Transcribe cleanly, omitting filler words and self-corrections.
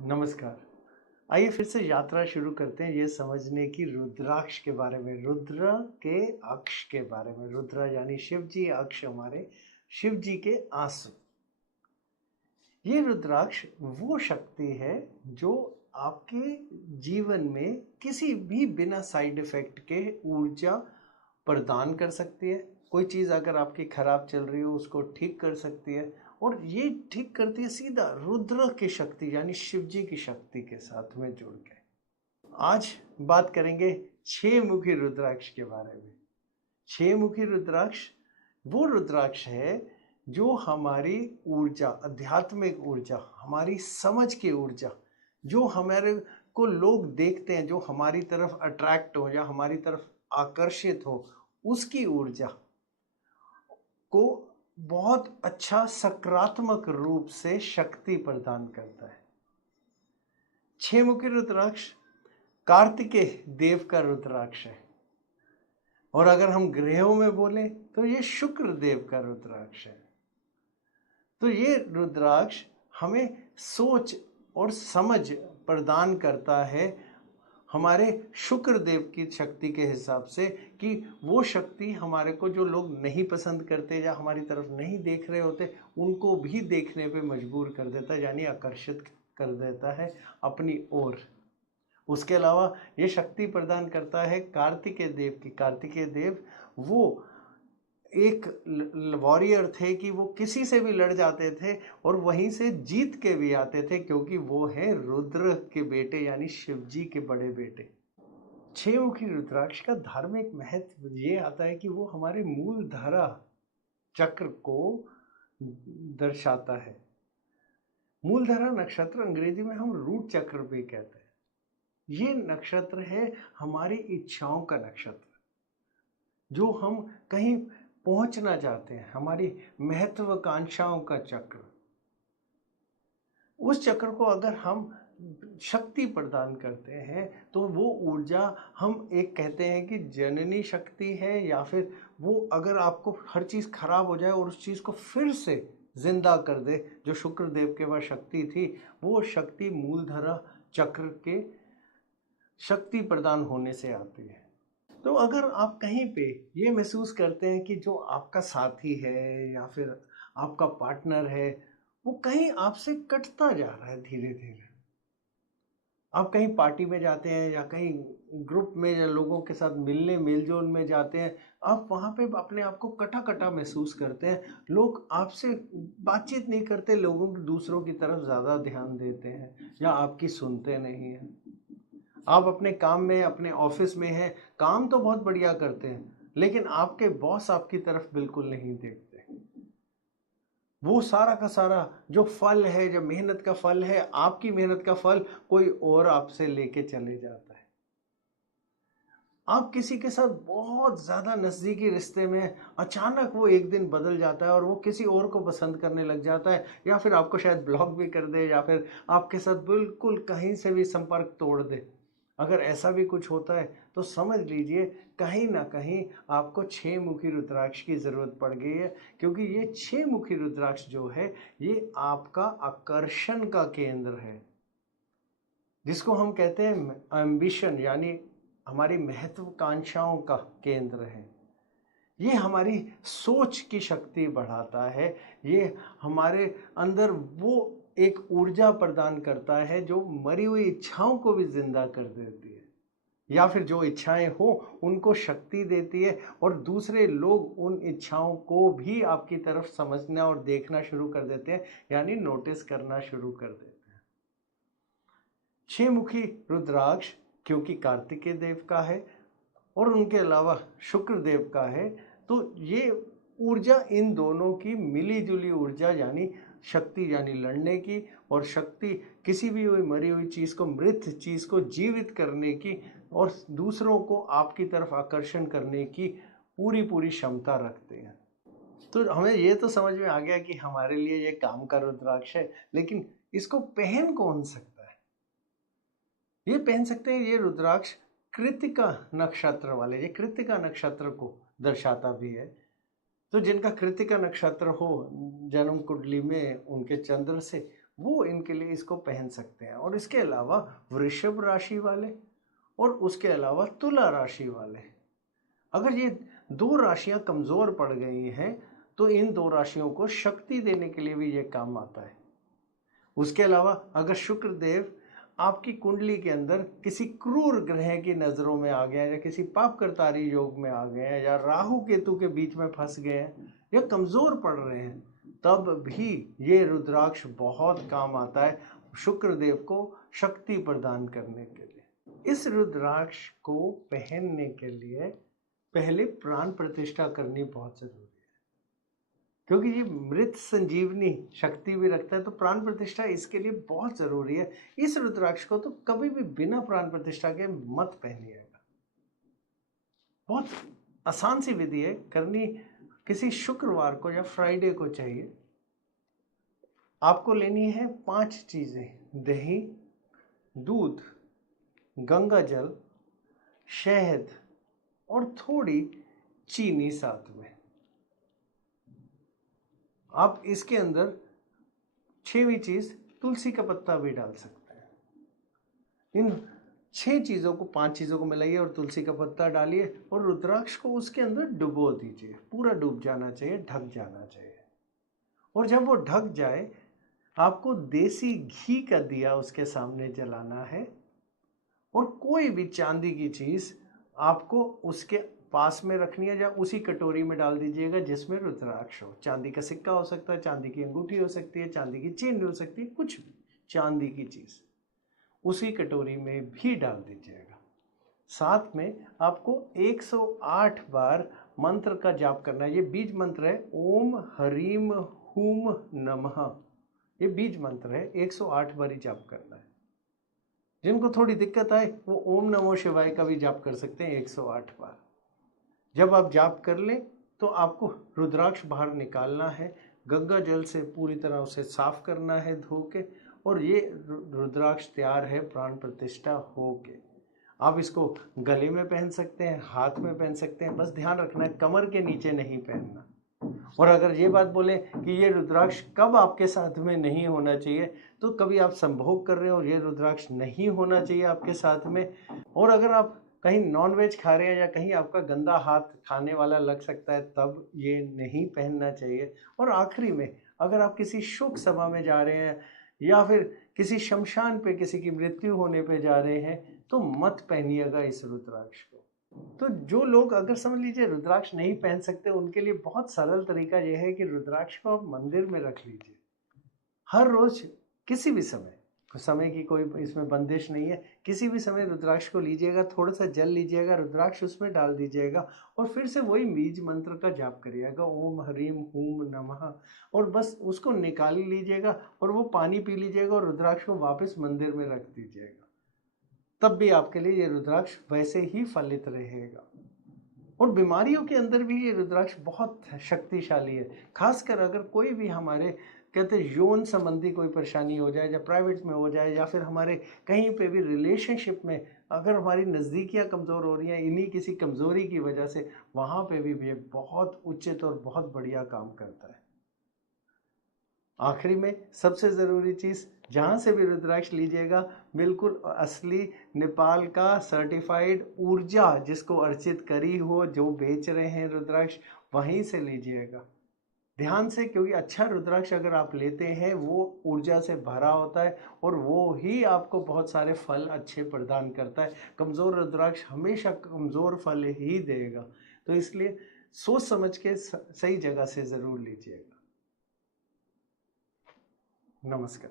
नमस्कार। आइए फिर से यात्रा शुरू करते हैं ये समझने की रुद्राक्ष के बारे में, रुद्र के अक्ष के बारे में। रुद्र यानी शिव जी, अक्ष हमारे शिव जी के आंसू। ये रुद्राक्ष वो शक्ति है जो आपके जीवन में किसी भी बिना साइड इफेक्ट के ऊर्जा प्रदान कर सकती है। कोई चीज़ अगर आपकी खराब चल रही हो उसको ठीक कर सकती है, और ये ठीक करती है सीधा रुद्र की शक्ति यानी शिव जी की शक्ति के साथ में जुड़ के। आज बात करेंगे छह मुखी रुद्राक्ष के बारे में। छह मुखी रुद्राक्ष वो रुद्राक्ष है जो हमारी ऊर्जा, आध्यात्मिक ऊर्जा, हमारी समझ की ऊर्जा, जो हमारे को लोग देखते हैं, जो हमारी तरफ अट्रैक्ट हो या हमारी तरफ आकर्षित हो, उसकी ऊर्जा को बहुत अच्छा सकारात्मक रूप से शक्ति प्रदान करता है। छह मुखी रुद्राक्ष कार्तिकेय देव का रुद्राक्ष है, और अगर हम ग्रहों में बोले तो ये शुक्र देव का रुद्राक्ष है। तो ये रुद्राक्ष हमें सोच और समझ प्रदान करता है हमारे शुक्र देव की शक्ति के हिसाब से, कि वो शक्ति हमारे को जो लोग नहीं पसंद करते या हमारी तरफ नहीं देख रहे होते उनको भी देखने पे मजबूर कर देता है, यानी आकर्षित कर देता है अपनी ओर। उसके अलावा ये शक्ति प्रदान करता है कार्तिकेय देव की। कार्तिकेय देव वो एक वॉरियर थे कि वो किसी से भी लड़ जाते थे और वहीं से जीत के भी आते थे, क्योंकि वो है रुद्र के बेटे यानी शिव जी के बड़े बेटे। छह मुखी रुद्राक्ष का धार्मिक महत्व ये आता है कि वो हमारे मूल धारा चक्र को दर्शाता है। मूलधारा नक्षत्र अंग्रेजी में हम रूट चक्र भी कहते हैं। ये नक्षत्र है हमारी इच्छाओं का नक्षत्र, जो हम कहीं पहुंचना चाहते हैं, हमारी महत्वाकांक्षाओं का चक्र। उस चक्र को अगर हम शक्ति प्रदान करते हैं तो वो ऊर्जा हम एक कहते हैं कि जननी शक्ति है, या फिर वो अगर आपको हर चीज़ खराब हो जाए और उस चीज़ को फिर से जिंदा कर दे, जो शुक्र देव के वह शक्ति थी, वो शक्ति मूलधारा चक्र के शक्ति प्रदान होने से आती है। तो अगर आप कहीं पे ये महसूस करते हैं कि जो आपका साथी है या फिर आपका पार्टनर है वो कहीं आपसे कटता जा रहा है धीरे धीरे, आप कहीं पार्टी में जाते हैं या कहीं ग्रुप में या लोगों के साथ मिलने मेलजोल में जाते हैं, आप वहाँ पे अपने आप को कटा कटा महसूस करते हैं, लोग आपसे बातचीत नहीं करते, लोगों दूसरों की तरफ ज़्यादा ध्यान देते हैं या आपकी सुनते नहीं हैं। आप अपने काम में, अपने ऑफिस में हैं, काम तो बहुत बढ़िया करते हैं, लेकिन आपके बॉस आपकी तरफ बिल्कुल नहीं देखते। वो सारा का सारा जो फल है, जो मेहनत का फल है, आपकी मेहनत का फल कोई और आपसे लेके चले जाता है। आप किसी के साथ बहुत ज़्यादा नज़दीकी रिश्ते में, अचानक वो एक दिन बदल जाता है और वो किसी और को पसंद करने लग जाता है, या फिर आपको शायद ब्लॉक भी कर दे, या फिर आपके साथ बिल्कुल कहीं से भी संपर्क तोड़ दे। अगर ऐसा भी कुछ होता है तो समझ लीजिए कहीं ना कहीं आपको छह मुखी रुद्राक्ष की ज़रूरत पड़ गई है, क्योंकि ये छह मुखी रुद्राक्ष जो है ये आपका आकर्षण का केंद्र है, जिसको हम कहते हैं एम्बिशन, यानी हमारी महत्वाकांक्षाओं का केंद्र है। ये हमारी सोच की शक्ति बढ़ाता है, ये हमारे अंदर वो एक ऊर्जा प्रदान करता है जो मरी हुई इच्छाओं को भी जिंदा कर देती है, या फिर जो इच्छाएं हो उनको शक्ति देती है, और दूसरे लोग उन इच्छाओं को भी आपकी तरफ समझना और देखना शुरू कर देते हैं, यानी नोटिस करना शुरू कर देते हैं। छह मुखी रुद्राक्ष क्योंकि कार्तिकेय देव का है और उनके अलावा शुक्र देव का है, तो ये ऊर्जा इन दोनों की मिली जुली ऊर्जा, यानी शक्ति यानी लड़ने की, और शक्ति किसी भी हुई मरी हुई चीज़ को, मृत चीज़ को जीवित करने की, और दूसरों को आपकी तरफ आकर्षण करने की पूरी पूरी क्षमता रखते हैं। तो हमें ये तो समझ में आ गया कि हमारे लिए ये काम का रुद्राक्ष है, लेकिन इसको पहन कौन सकता है? ये पहन सकते हैं ये रुद्राक्ष कृत्तिका नक्षत्र वाले। ये कृत्तिका नक्षत्र को दर्शाता भी है, तो जिनका कृत्तिका नक्षत्र हो जन्म कुंडली में उनके चंद्र से, वो इनके लिए इसको पहन सकते हैं। और इसके अलावा वृषभ राशि वाले और उसके अलावा तुला राशि वाले, अगर ये दो राशियां कमजोर पड़ गई हैं तो इन दो राशियों को शक्ति देने के लिए भी ये काम आता है। उसके अलावा अगर शुक्र देव आपकी कुंडली के अंदर किसी क्रूर ग्रह की नजरों में आ गए हैं, या किसी पाप करतारी योग में आ गए हैं, या राहु केतु के बीच में फंस गए हैं, या कमजोर पड़ रहे हैं, तब भी ये रुद्राक्ष बहुत काम आता है शुक्र देव को शक्ति प्रदान करने के लिए। इस रुद्राक्ष को पहनने के लिए पहले प्राण प्रतिष्ठा करनी बहुत जरूरी है, क्योंकि ये मृत संजीवनी शक्ति भी रखता है, तो प्राण प्रतिष्ठा इसके लिए बहुत जरूरी है। इस रुद्राक्ष को तो कभी भी बिना प्राण प्रतिष्ठा के मत पहनिएगा। बहुत आसान सी विधि है, करनी किसी शुक्रवार को या फ्राइडे को चाहिए। आपको लेनी है 5 चीजें: दही, दूध, गंगा जल, शहद और थोड़ी चीनी साथ में। आप इसके अंदर 6वीं चीज तुलसी का पत्ता भी डाल सकते हैं। इन 6 चीजों को, 5 चीजों को मिलाइए और तुलसी का पत्ता डालिए और रुद्राक्ष को उसके अंदर डुबो दीजिए। पूरा डूब जाना चाहिए, ढक जाना चाहिए। और जब वो ढक जाए, आपको देसी घी का दिया उसके सामने जलाना है और कोई भी चांदी की चीज आपको उसके पास में रखनी है, या उसी कटोरी में डाल दीजिएगा जिसमें रुद्राक्ष हो। चांदी का सिक्का हो सकता है, चांदी की अंगूठी हो सकती है, चांदी की चेन हो सकती है, कुछ भी चांदी की चीज उसी कटोरी में भी डाल दीजिएगा। साथ में आपको 108 बार मंत्र का जाप करना है। ये बीज मंत्र है, ओम हरीम हुम नमः। ये बीज मंत्र है, 108 बार ही जाप करना है। जिनको थोड़ी दिक्कत आए वो ओम नमो शिवाय का भी जाप कर सकते हैं 108 बार। जब आप जाप कर लें तो आपको रुद्राक्ष बाहर निकालना है, गंगा जल से पूरी तरह उसे साफ करना है धो के, और ये रुद्राक्ष तैयार है प्राण प्रतिष्ठा हो के। आप इसको गले में पहन सकते हैं, हाथ में पहन सकते हैं, बस ध्यान रखना है कमर के नीचे नहीं पहनना। और अगर ये बात बोले कि ये रुद्राक्ष कब आपके साथ में नहीं होना चाहिए, तो कभी आप संभोग कर रहे हो, ये रुद्राक्ष नहीं होना चाहिए आपके साथ में। और अगर आप कहीं नॉनवेज खा रहे हैं या कहीं आपका गंदा हाथ खाने वाला लग सकता है, तब ये नहीं पहनना चाहिए। और आखिरी में, अगर आप किसी शोक सभा में जा रहे हैं या फिर किसी शमशान पे किसी की मृत्यु होने पे जा रहे हैं, तो मत पहनिएगा इस रुद्राक्ष को। तो जो लोग अगर समझ लीजिए रुद्राक्ष नहीं पहन सकते, उनके लिए बहुत सरल तरीका यह है कि रुद्राक्ष को आप मंदिर में रख लीजिए। हर रोज किसी भी समय की कोई इसमें बंदिश नहीं है, किसी भी समय रुद्राक्ष को लीजिएगा, थोड़ा सा जल लीजिएगा, रुद्राक्ष उसमें डाल दीजिएगा और फिर से वही बीज मंत्र का जाप करिएगा, ओम हरीम हुम नमः, और बस उसको निकाल लीजिएगा और वो पानी पी लीजिएगा और रुद्राक्ष को वापस मंदिर में रख दीजिएगा। तब भी आपके लिए ये रुद्राक्ष वैसे ही फलित रहेगा। और बीमारियों के अंदर भी ये रुद्राक्ष बहुत शक्तिशाली है। खासकर अगर कोई भी हमारे कहते यौन संबंधी कोई परेशानी हो जाए, या प्राइवेट में हो जाए, या फिर हमारे कहीं पे भी रिलेशनशिप में अगर हमारी नज़दीकियां कमज़ोर हो रही हैं इन्हीं किसी कमज़ोरी की वजह से, वहाँ पे भी ये बहुत उचित और बहुत बढ़िया काम करता है। आखिरी में सबसे ज़रूरी चीज़, जहाँ से भी रुद्राक्ष लीजिएगा, बिल्कुल असली नेपाल का सर्टिफाइड ऊर्जा जिसको अर्चित करी हो, जो बेच रहे हैं रुद्राक्ष, वहीं से लीजिएगा ध्यान से, क्योंकि अच्छा रुद्राक्ष अगर आप लेते हैं वो ऊर्जा से भरा होता है और वो ही आपको बहुत सारे फल अच्छे प्रदान करता है। कमज़ोर रुद्राक्ष हमेशा कमज़ोर फल ही देगा। तो इसलिए सोच समझ के सही जगह से ज़रूर लीजिएगा। नमस्कार।